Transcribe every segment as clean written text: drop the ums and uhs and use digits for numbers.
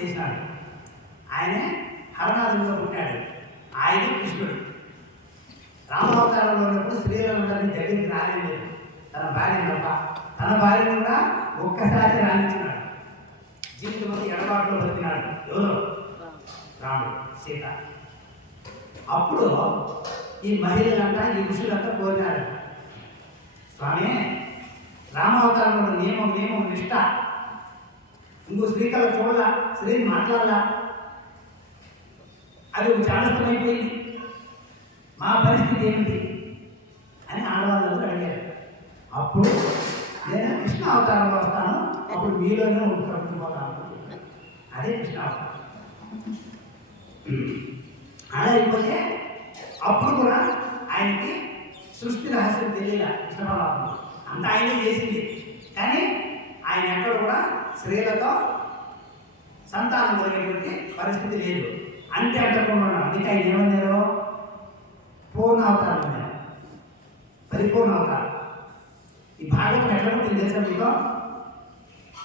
చేసినాడు. ఆయనే హరనాథుడిగా పుట్టాడు. ఆయనే కృష్ణుడు. రామావతారంలో ఉన్నప్పుడు స్త్రీలందరినీ దగ్గరికి రాలేదు, తన భార్య తప్ప. తన భార్యను కూడా ఒక్కసారి రాణించినాడు. జీవితంలో ఎడబాటులో బతికినాడు. ఎవరు? రాముడు, సీత. అప్పుడు ఈ మహిళలంతా, ఈ ఋషులంతా కోరినారు, స్వామి రామావతారంలో నియమం నిష్ట, ఇంకో స్త్రీకల చూడాల, స్త్రీని మాట్లాడాల, అది ఒక జాగ్రత్తమైపోయింది, మా పరిస్థితి ఏమిటి అని ఆడవాళ్ళందరూ అడిగారు. అప్పుడు నేను కృష్ణ అవతారంలో వస్తాను, అప్పుడు మీలోనే పట్టుకుపోతాను. అదే కృష్ణ అవతారం. అలా అయిపోతే అప్పుడు కూడా ఆయనకి సృష్టి రహస్యం తెలియదు. కృష్ణ పరమాత్మ అంతా ఆయనే చేసింది, కానీ ఆయన ఎక్కడ కూడా స్త్రీలతో సంతానం కలిగేటువంటి పరిస్థితి లేదు. అంటే అంటకుండా ఉన్నాడు. అందుకే ఆయన ఏమన్నారు? పూర్ణ అవతారం అన్నారు, పరిపూర్ణ అవతారం. ఈ భాగవతం ఎట్లా పుట్టింది తెలుసా మీకు?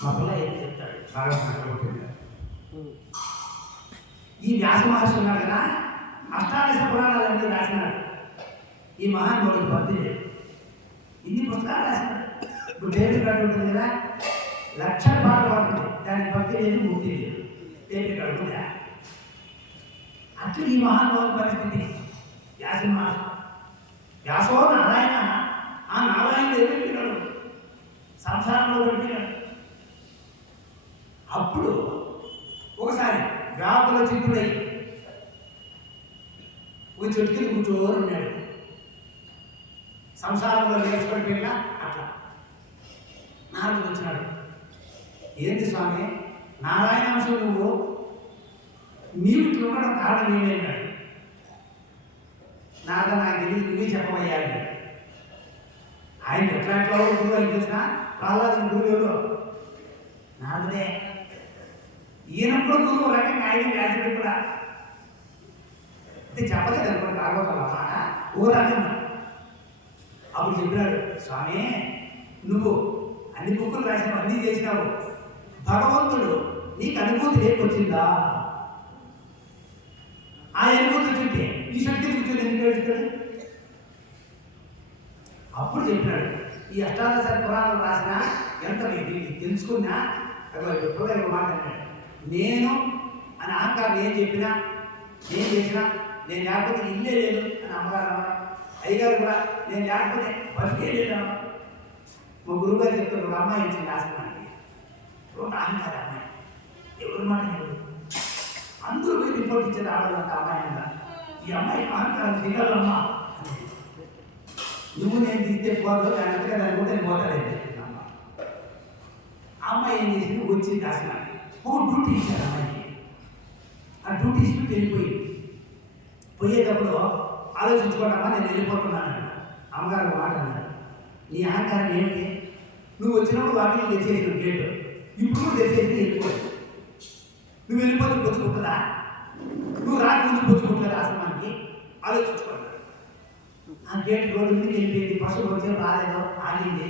మా పిల్ల ఏం చెప్తాడు భాగవతం ఎట్లా పుట్టింది. ఈ వ్యాస మహర్షి ఉన్నాడు కదా, అష్టాదశ పురాణాలన్నీ రాసినాడు. ఈ మహానుభావుడికి భక్తి లేదు, ఇన్ని పుస్తకాలు రాసినాడు. ఇప్పుడు టేబుల్ కార్డు ఉంటుంది కదా, 1,00,000 పాటలు పడుతుంది, దానికి భక్తి లేదు, ముక్తి లేదు. టేబుల్ కార్డు ఉందా? అట్లా ఈ మహానుభావుడి పరిస్థితి. వ్యాస మహర్షి, వ్యాసో నారాయణ, ఆ నారాయణుడు ఎదుర్కొన్నాడు, సంసారంలో పెట్టినాడు. అప్పుడు ఒకసారి వ్యాపుల చిత్తుడై ఒక చెట్టు కింద కూర్చోని ఉన్నాడు. సంసారంలో నేర్చుకుంటున్నా అట్లా నారదుడు వచ్చినాడు. ఏంటి స్వామి, నారాయణాంశం నీవు ఇట్లా ఉండడం కారణం ఏమేంటాడు? నాకు తెలియదు, నువ్వే చెప్పబోయాలి. ఆయన ఎట్లా గురువు అని తెలిసిన ప్రహ్లాదుని గురువు ఎవరు? నారదుడే. ఈయనప్పుడు గురువు రకంగా ఆయన వ్యాసుడు కూడా అంటే చెప్పలేదు అనుకోండి, భాగవతం మాట ఓ రకంగా. అప్పుడు చెప్పినాడు, స్వామి నువ్వు అన్ని బుక్కులు రాసినావు, అన్నీ చేసినావు, భగవంతుడు నీకు అనుభూతి లేకొచ్చిందా? ఆ అనుభూతి వచ్చింటే ఈ శక్తి కూర్చొని ఎందుకు ఏడుస్తాడు? అప్పుడు చెప్పినాడు, ఈ అష్టాదశ పురాణాలు రాసిన ఎంత తెలుసుకున్నా ఎప్పుడో మాట అన్నాడు, నేను అని అహంకారం ఏం చెప్పినా, ఏం చేసినా, నేను లేకపోతే ఇల్లే లేదు అని అమ్మగారు అన్నారు. అయ్యగారు కూడా నేను లేకపోతే బతికే లేదు అన్నారు. మా గురువుగారు చెప్తారు, ఒక అమ్మాయి ఇచ్చింది ఆశ్రమానికి, ఒక అహంకారం అమ్మాయి, ఎవరి మాట ఎవరు అందరూ పోయి రిపోర్ట్ ఇచ్చేది ఆడవాళ్ళంత అమ్మాయి అన్న. ఈ అమ్మాయి అహంకారం దిగలమ్మా, నువ్వు నేను తీస్తే పోదు, దాని అనుకుంటే పోతాలేదు. ఆ అమ్మాయి ఏం చేసింది, వచ్చింది ఆశ్రమానికి, ఒక డ్యూటీ ఇచ్చారు అమ్మాయికి. ఆ డ్యూటీ ఇస్తూ వెళ్ళిపోయింది. పోయేటప్పుడు ఆలోచించుకోవడమ్మా, నేను వెళ్ళిపోతున్నాను. అమ్మగారు మాట అన్నారు, నీ అహంకారం ఏమిటి? నువ్వు వచ్చినప్పుడు వాటిని తెచ్చేసిన గేటు, ఇప్పుడు తెచ్చేసి వెళ్ళిపోయి, నువ్వు వెళ్ళిపోతే పొచ్చుకుంటుందా? నువ్వు రాకముందు పొచ్చుకుంటుంది ఆశ్రమానికి, ఆలోచించుకోవాలి. ఆ గేట్ రోడ్డు మీదకి వెళ్ళిపోయింది, పశువులు వచ్చే రాలేదో ఆగింది,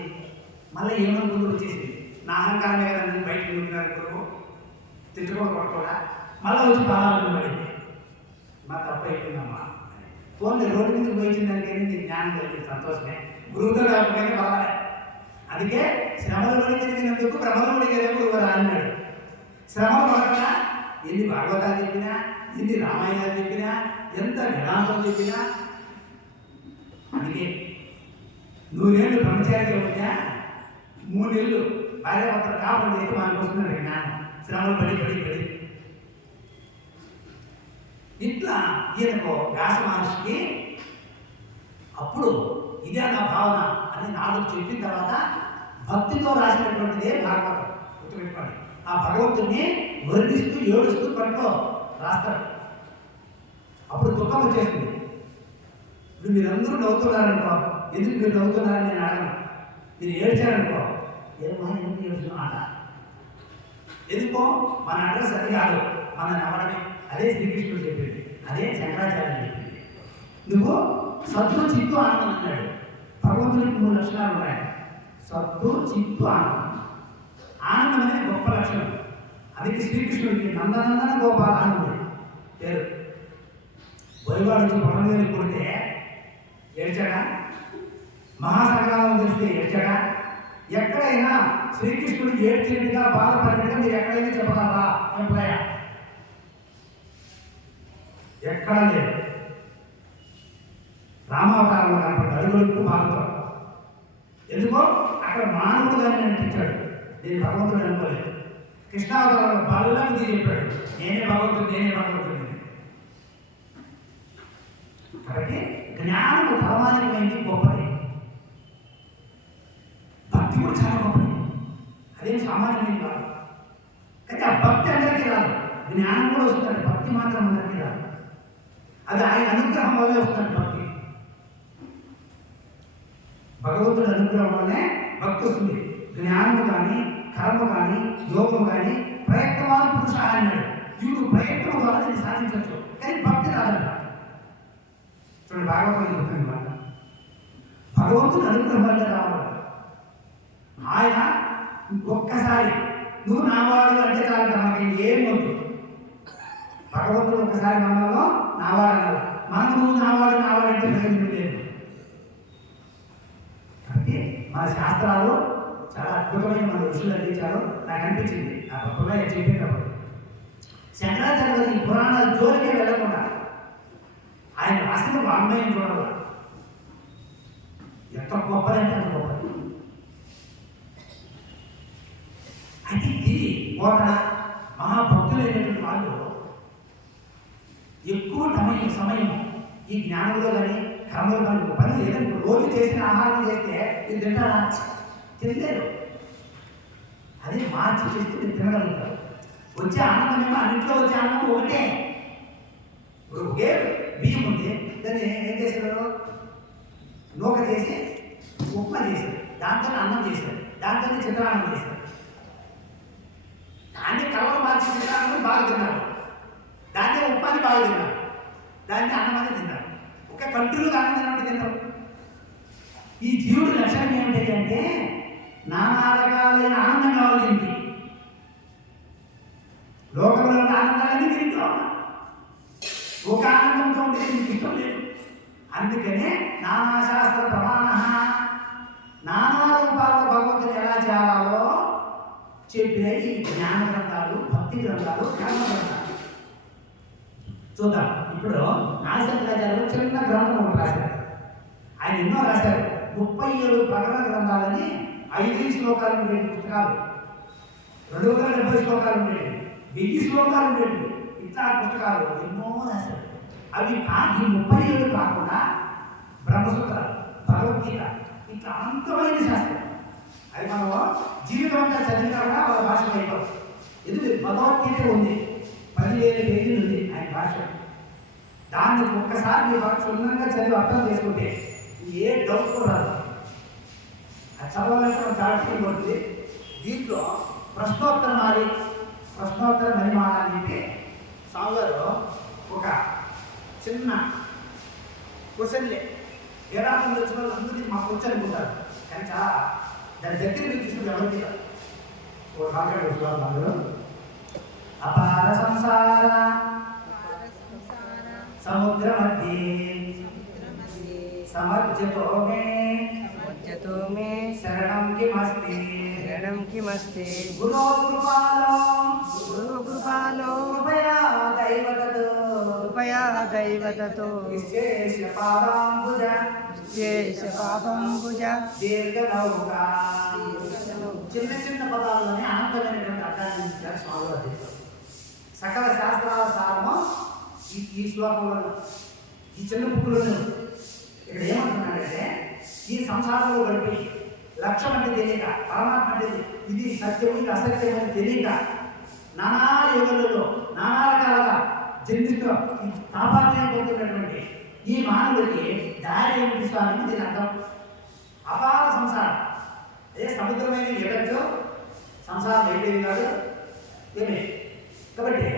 మళ్ళీ ఏమనుకుంటూ వచ్చేసింది. నా అహంకారమే కదా నేను బయటకు వెళ్ళినారు గురువు, తిట్టుకోవడం కొట్టుకోడా, మళ్ళీ వచ్చి పాదాలను పడింది. మా తప్పు అయిపోయిందమ్మా. ఫోన్లో రోడ్డు మీదకి పోయించిందానికి నీకు జ్ఞానం కలిగింది, సంతోషమే. గురువుతో కాకపోయినా పర్వాలే. అందుకే శ్రమలు పడి జరిగినందుకు ప్రమదం అడిగారే గురువు అన్నాడు. శ్రమలు పడకుండా ఎన్ని భాగవతాలు చెప్పినా, ఎన్ని రామాయణాలు చెప్పినా, ఎంత వేదాంతం చెప్పినా, అందుకే 100 ఏళ్ళు బ్రహ్మచారిగా ఉన్నా 3 నెలలు భార్యాభర్తలు కాపురం చేస్తే మనకు వస్తున్నాడు జ్ఞానం. శ్రమలు పడి పడి పడి ఇట్లా ఈయనకు వ్యాస మహర్షికి అప్పుడు ఇదే నా భావన అని నాలుగు చెప్పిన తర్వాత భక్తితో రాసినటువంటిదే భాగవతం. గుర్తుపెట్టుకోండి, ఆ భగవంతుడిని వర్ణిస్తూ ఏడుస్తూ పట్లో రాస్తాడు. అప్పుడు దుఃఖం వచ్చేస్తుంది. ఇప్పుడు మీరందరూ నవ్వుతున్నారనుకో, ఎందుకు మీరు నవ్వుతున్నారని నేను అడగను. మీరు ఏడ్చారనుకో, ఏమో ఎందుకు ఏడుస్తున్నా అంట. ఎందుకో మన అడ్రస్ అది కాదు, మన నవ్వడమే. అదే శ్రీకృష్ణుడు చెప్పింది, అదే శంకరాచార్యులు చెప్పింది. నువ్వు సత్తు చిత్తు ఆనందం అన్నాడు. భగవంతుడికి 3 లక్షణాలు ఉన్నాయి, సత్తు చిత్తు ఆనందం. ఆనందం అనేది గొప్ప లక్షణం. అందుకే శ్రీకృష్ణుడికి నందనందన గోపాల అని ఉంది పేరు. బోయవాడు వచ్చి పొట్టంగా కొడితే ఏడ్చాడా? మహాసంగ్రామం చేస్తే ఏడ్చాడా? ఎక్కడైనా శ్రీకృష్ణుడు ఏడ్చినట్టుగా బాధపడినట్టుగా మీరు ఎక్కడైనా చెప్పగలరా? ఎంప్లాయ ఎక్కడ లేదు. రామావతారంలో కనపడ్డ అడుగులకు బాధతో ఎందుకో అక్కడ మానవుడుగానే నటించాడు. నేను భగవంతుడు అనుకోలేదు. కృష్ణావతారంలో బల్లంది చెప్పాడు, నేనే భగవంతుడు. కాబట్టి జ్ఞానము తలమానికమైంది, గొప్పది. భక్తి కూడా చాలా గొప్పది, అదేం సామాన్యమైంది కాదు. కానీ ఆ భక్తి అందరికీ రాదు, జ్ఞానం కూడా వస్తుంది. భక్తి మాత్రం అందరికీ రాదు. అది ఆయన అనుగ్రహం వల్లే వస్తుంది భక్తి. భగవంతుడి అనుగ్రహం వల్లే భక్తి వస్తుంది. జ్ఞానము కానీ, కర్మ కానీ, యోగము కానీ ప్రయత్నవాన్ పురుష అన్నాడు. వీడు ప్రయత్నం ద్వారా దీన్ని సాధించవచ్చు, కానీ భక్తి రాదంట. చూడండి, భాగవతం చెప్తుంది మాట. భగవంతుడు అనుగ్రహం వల్ల రావాలి. ఆయన ఒక్కసారి నువ్వు నావాడు అంటే చాలంట, మనకి ఏం వద్దు. భగవంతుడు ఒక్కసారి మనలో నావాడనాలి. మనకు నువ్వు నావాడు అంటే ప్రయోజనం లేదు. కాబట్టి మన శాస్త్రాలు చాలా అద్భుతమైన మన ఋషులు అందించారు. నాకు అనిపించింది ఆ గొప్పగా చెప్పేటప్పుడు శంకరాచార్య ఈ పురాణాల జోలికే వెళ్ళకుండా ఆయన రాసిన వాంగ్మయం చూడాలి. ఎంత గొప్పదంటే అంత గొప్పది. అయితే ఇది ఒక మహాభక్తులైనటువంటి వాళ్ళు ఎక్కువ సమయం ఈ జ్ఞానంలో కానీ కర్మలో కానీ పని ఏదైనా రోజు చేసిన ఆహారం చేస్తే ఇది తింటారా? తినలేరు. అదే మార్చి చేస్తే మీరు తినగలుగుతారు. వచ్చే ఆనందమేమో అన్నింటిలో వచ్చే ఆనందం ఒకటే. ఇప్పుడు ఒకే బియ్యం ఉంది, దాన్ని ఏం చేశారు? నూక చేసి ఉప్మా చేశారు, దాంతో అన్నం చేశారు, దాంతో చిత్రాన్నం చేశారు. దాన్ని కలర్ మార్చి చిత్రాన్ని బాగా తిన్నారు, దాన్ని ఉప్మాని బాగా తిన్నారు, దాన్ని అన్నమని తిన్నారు. ఒక కంట్రీలో అన్నం తిన్నట్టు తిన్నారు. ఈ జీవుడి లక్షణం ఏమిటి అంటే నానా రకాలైన ఆనందం కావాలి దీనికి. లోకంలో ఉన్న ఆనందాలన్నీ దీనికి కావాలి. ఒక ఆనందంతో ఉంటే దీనికి ఇష్టం లేదు. అందుకనే నానా శాస్త్ర ప్రమాణ, నానా రూపాల్లో భగవంతుని ఎలా చేయాలో చెప్పిన ఈ జ్ఞాన గ్రంథాలు, భక్తి గ్రంథాలు, కర్మ గ్రంథాలు చూద్దాం. ఇప్పుడు నాగశంకరాచార్యులు చిన్న గ్రంథం ఒకటి రాశారు. ఆయన ఎన్నో రాశారు. 37 ప్రకరణ గ్రంథాలని 5 శ్లోకాలు ఉండేవి పుస్తకాలు, 270 శ్లోకాలు ఉండేవి, 1000 శ్లోకాలు ఉండేవి. ఇట్లా పుస్తకాలు ఎన్నో రాశారు. అవి ఈ 37 కాకుండా బ్రహ్మసూత్రాలు, భగవద్గీత, ఇట్లా అనంతమైన శాస్త్రం. అది మనం జీవితం అంతా చదివినా కూడా వాళ్ళ భాషలో అయిపోతుంది. ఎందుకు భగవద్గీత ఉంది, 10,000 పేజీలు ఉంది ఆయన భాష. దాన్ని ఒక్కసారి మీరు క్షుణ్ణంగా చదివి అర్థం చేసుకుంటే ఏ డౌట్ కూడా రాదు. అది చదవాలంటే చాలా టైం పడుతుంది. దీంట్లో ప్రశ్నోత్తర మణిమాల అని చెప్పి స్వామివారు ఒక చిన్న క్వశ్చన్లే ఏడాది వచ్చిన వాళ్ళు అందరికీ మాకు వచ్చి అనుకుంటారు, కానీ చాలా దాని దగ్గర మీరు తీసుకుంటే ఎవరికి ఒక కాంటాక్ట్ వస్తున్నారు. అందులో అపార సంసార సముద్ర మధ్య సమర్జతో మే శరణం కిమస్తి గురో కృపాలో కృపయా దైవతతో విశేష పాదంబుజ దీర్ఘనౌకా. చిన్న చిన్న పదాల్లోనే అనంతమైనటువంటి అర్థాన్ని ఇచ్చారు స్వామివారు. సకల శాస్త్రాల సారము ఈ శ్లోకంలో, ఈ చిన్న బుక్కులను. ఇక్కడ ఏమంటున్నాడంటే ఈ సంసారంలో గడిపి లక్ష్యం అంటే తెలియక, పరమాత్మ అంటే ఇది సత్యము ఇది అసత్యం అని తెలియక నానా యుగలలో నానా రకాలుగా జన్మిస్తూ ఈ తాపాత్రయం పొందుతున్నటువంటి ఈ మానవుడికి దారి ఏమిటి స్వామి? దీని అర్థం అపార సంసారం. అదే సముద్రమైన ఎదచ్చు సంసారం అయిపోయింది కాదు ఏమే. కాబట్టి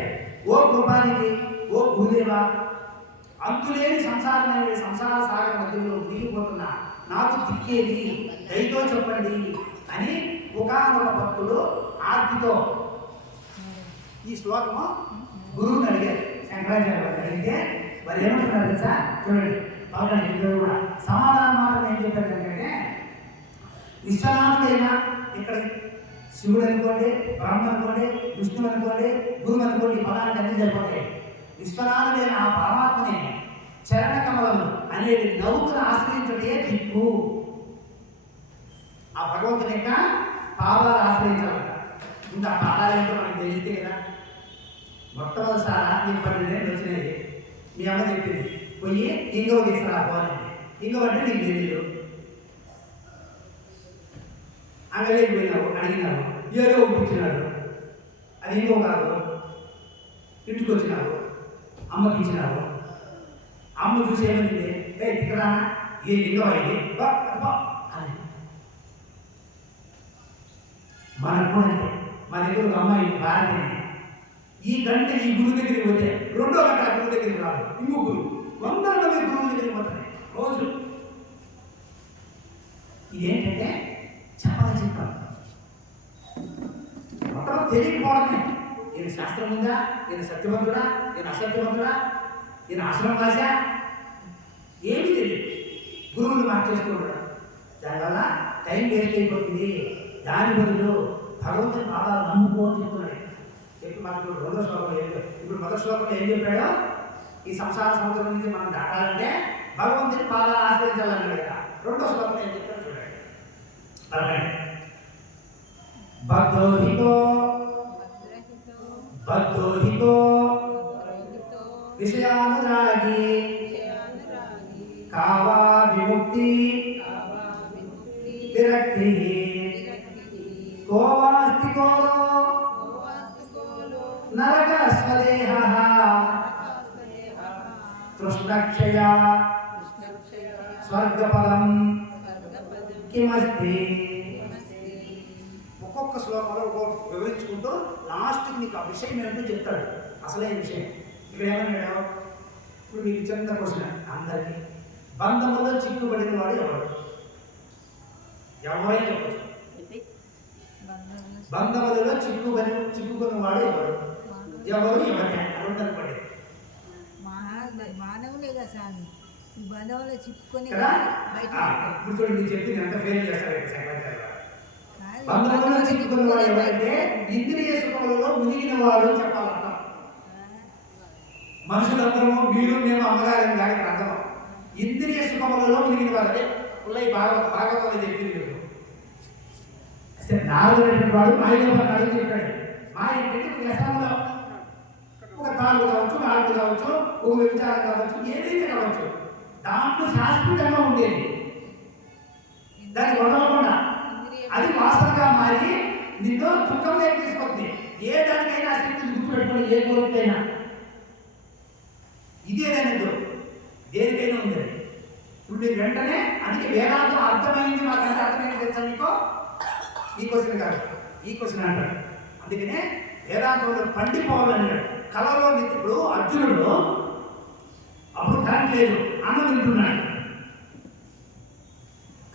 ఓ కృపానికి, ఓ గురుదేవా, అంతులేని సంసార సాగర మధ్యలో దిగిపోతున్నా నాకు దిక్కేది దయతో చెప్పండి అని ఒకానొక భక్తుడు ఆర్తితో ఈ శ్లోకము గురువుని అడిగారు, శంకరాచార్య వారిని అడిగితే వారు ఏమంటున్నారు తెలుసా? చూడండి పలకండి, ఇద్దరు కూడా సమాధానం మాత్రం ఏం చెప్పారు ఏంటంటే, విశ్వనాథుడైనా ఇక్కడ శివుడు అనుకోండి, బ్రహ్మ అనుకోండి, విష్ణువు అనుకోండి, గురువు అనుకోండి, పదానికి అన్ని సరిపోతాయి. విశ్వనాథుడైన ఆ పరమాత్మని చరణ కమలములు అనేది నౌకను ఆశ్రయించడే దిక్కు. ఆ భగవంతుని యొక్క పాదాలు ఆశ్రయించాలంట. ఇంకా పాదాలు ఏంటో మనకు తెలిస్తే కదా. మొట్టమొదటిసారా నీకు 12 ఏళ్ళు వచ్చినాయి, మీ అమ్మ చెప్పింది పోయి ఇంకో తీసుకురా పోనండి. ఇంకో అంటే నీకు తెలియదు, అంగలేకి పోయినావు, అడిగినావు, ఏదో ఇచ్చినాడు, అది ఇంకో కాదు. ఇంటికి వచ్చినావు, అమ్మకి ఇచ్చినావు, అమ్మ చూసి ఏమైంది, ఇక్కడ ఏ ఇంకో అయింది అని. మనకు కూడా అంటే మా దగ్గర ఒక అమ్మాయి భారతీయ, ఈ గంట ఈ గురువు దగ్గరికి పోతే 2వ గంట ఆ గురువు దగ్గరికి రాదు, ఇంకో గురువు 100 మంది గురువుల దగ్గరికి పోతాయి రోజు. ఇదేంటంటే చెప్పాలి చెప్పాలి మొత్తం తెలియకపోవడమే. ఈయన శాస్త్రం ఉందా, ఈయన సత్యవంతుడా, ఈయన అసత్యవంతుడా, ఈయన ఆశ్రమం రాశా, ఏమీ తెలియదు. గురువులు మార్చేస్తూ ఉండడం, దానివల్ల టైం వేస్ట్ అయిపోతుంది. దాని బదులు భగవంతుని పాదాలు నమ్ముకో అని చెప్తున్నాడు. చెప్పి మనకు 2వ శ్లోకంలో ఏం చెప్పాడు, ఇప్పుడు 1వ శ్లోకంలో ఏం చెప్పాడో, ఈ సంసార సముద్రం నుంచి మనం దాటాలంటే భగవంతుని పాదాలు ఆశ్రయించాలన్నాడు కదా. 2వ శ్లోకంలో ఏం చెప్తాడు చూడండి. బద్ధోహితో విషయానురాగి కావా విముక్తి విరక్తి కోవాస్తి కోలో నరక స్వదేహ తృష్ణక్షయ స్వర్గపదం కిమస్తి. ఒక్కొక్క శ్లోకంలో ఒక్కొక్క వివరించుకుంటూ లాస్ట్కి నీకు ఆ విషయం ఏంటో చెప్తాడు, అసలైన విషయం. ఇక్కడ ఏమన్నాడు, ఇప్పుడు మీకు చిన్న క్వశ్చన్ అందరికీ, బంధములో చిక్కుబడిన వాడు ఎవరు? ఎవరైనా చెప్పచ్చు. బంధములలో చిక్కుకున్న వాడు ఎవరు? ఎవరు ఎవరిని అనుకోండి. మానవులే కదా స్వామి, బంధంలో చిక్కుకొని ఇప్పుడు చూడండి, మీరు చెప్పింది ఎంత ఫెయిల్ చేస్తారు శంకరాచార్య. బంధములలో చిక్కుకున్న వాడు ఎవరంటే ఇంద్రియ సుఖములలో మునిగిన వాడు చెప్పాలంట. మనుషులందరూ మీరు మేము అమ్మగారు కానీ అర్థం. ఇంద్రియ సుఖములలో మునిగిన వాడే పుల్లయ్య భాగవతంలో చెప్పింది. నారదుడు వాడు మాయలో అడుగు చెప్పాడు. మాయ ఏంటంటే వ్యసనంలో ఒక తాళ్ళు కావచ్చు, నాలుగు కావచ్చు, ఒక విచారం కావచ్చు, ఏదైతే కావచ్చు, దాంట్లో శాశ్వతంగా ఉండేది, దాన్ని వదలకుండా అది వాసనగా మారి నిన్ను దుఃఖం తీసుకొస్తుంది. ఏ దానికైనా శక్తిని గుర్తుపెట్టుకోండి, ఏ కోరికైనా ఇదేదైనా దేనికైనా ఉంది. ఇప్పుడు మీరు వెంటనే అందుకే వేదాంతం అర్థమైంది మాకంటే అర్థమైంది తెలుసా మీకు? ఈ క్వశ్చన్ కాదు, ఈ క్వశ్చన్ అంటాడు. అందుకనే వేదాంతంలో పండిపోవాలన్నాడు. కళలో ఇప్పుడు అర్జునుడు అప్పుడు కరెంట్ లేదు, అన్నం తింటున్నాడు.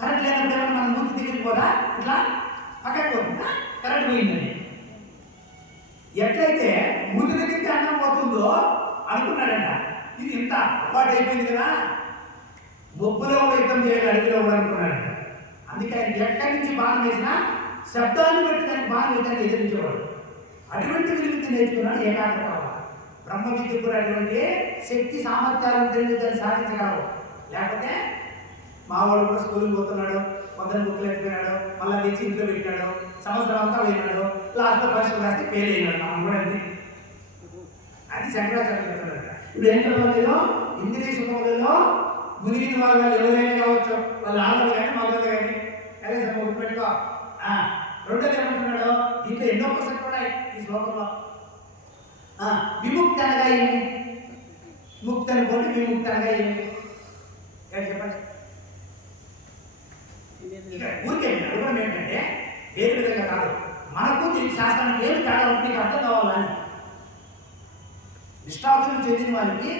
కరెంట్ లేనప్పుడు ఏమన్నా మన మూతి దగ్గరికి పోదా, ఇట్లా పక్కకి పోతుందా? కరెంట్ పోయిందని ఎట్లయితే మూతి దగ్గరికి అన్నం పోతుందో అనుకున్నాడంట. ఇది ఇంత అలవాటు అయిపోయింది కదా, మొబ్బులో కూడా యుద్ధం చేయాలి, అడవిలో కూడా అనుకున్నాడంట. అందుకే ఆయన ఎక్కడి నుంచి బాణం వేసినా శబ్దాన్ని బట్టి దానికి బాణం వేయడానికి ఎదిరించేవాడు. అటువంటి విలువకి నేర్చుకున్నాడు ఏకాగ్రత వల్ల. బ్రహ్మ విద్య కూడా అటువంటి శక్తి సామర్థ్యాలను తెలియదు, దాన్ని సాధించగలవు. లేకపోతే మా వాడు కూడా స్కూల్కి పోతున్నాడు, కొందరు బుక్లు ఎత్తుకున్నాడు, మళ్ళీ తెచ్చి ఇంట్లో పెట్టాడు, సంవత్సరం అంతా పోయినాడు, లాస్ట్లో పరీక్షలు రాస్తే ఫెయిల్ అయినాడు. మనం కూడా అండి, అది శంకరాచార్య చెప్తున్నాడు. ఇప్పుడు ఏం చెప్పలేదు, ఇంద్రియ సుఖములలో మునిగిన వాళ్ళు ఎవరైనా కావచ్చు, వాళ్ళు ఆడవాళ్ళు కానీ మగవాళ్ళు కానీ. అదే సార్ గుర్తుపెట్టుకో. రెండోది ఏమంటున్నాడు, దీంట్లో ఎన్నో క్వశ్చన్లు ఉన్నాయి ఈ శ్లోకంలో. విముక్తి అనగా ఏమి? ముక్తి అనుకోండి, విముక్తి అనగా ఏమి చెప్పండి. ఇక ఊరికే అడగడం ఏంటంటే వేరే విధంగా కాదు, మనకు దీనికి శాస్త్రానికి ఏమి తేడా మీకు అర్థం కావాలని. నిష్ఠాతులు చెందిన వారికి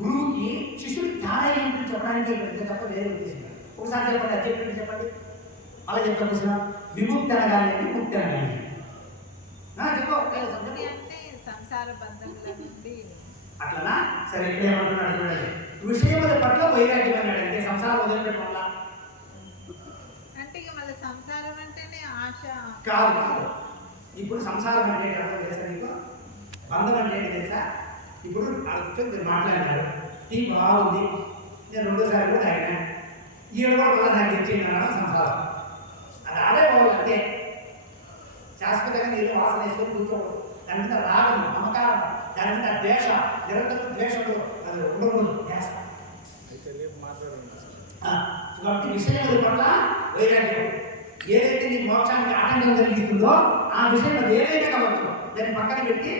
గురువుకి శిష్యుడికి తేడా ఏమిటి చెప్పడానికి పెద్ద తప్ప వేరే ఉద్దేశం. ఒకసారి చెప్పండి, అది చెప్పండి, అలా చెప్తాను. విముక్తి అనగానే ముక్తి అనగానే చెప్పు. అంటే సంసార బంధముల నుండి అట్లనా? సరే, ఇక్కడ ఏమంటున్నాడు చూడండి. విషయముల పట్ల వైరాగ్యం అన్నాడు. అంటే సంసారం వదిలిపెట్టడం వల్ల అంటే ఇక మళ్ళీ సంసారం అంటేనే ఆశ కాదు కాదు. ఇప్పుడు సంసారం అంటే ఏంటి అర్థం తెలుసా నీకు? బంధం అంటే ఏంటి తెలుసా? ఇప్పుడు ఆ కూర్చొని మీరు మాట్లాడినారు, టీ బాగుంది, నేను రెండోసారి కూడా తాగినా, ఈయన కూడా కూడా నాకు తెచ్చింది అన్నాడు సంసారం. అది ఆడే పోవాలి అంతే. శాశ్వతంగా నీళ్ళు వాసన వేసుకొని కూర్చోకూడదు. దాని మీద రాగం, మమకారం, దాని మీద ద్వేష, నిరంతరం ద్వేషంలో అది ఉండకూడదు. ధ్యాస. కాబట్టి విషయముల పట్ల వైరాగ్యం. ఏదైతే నీ మోక్షానికి ఆటంకం కలిగిస్తుందో ఆ విషయం అది ఏదైతే కావచ్చు దాన్ని పక్కన పెట్టి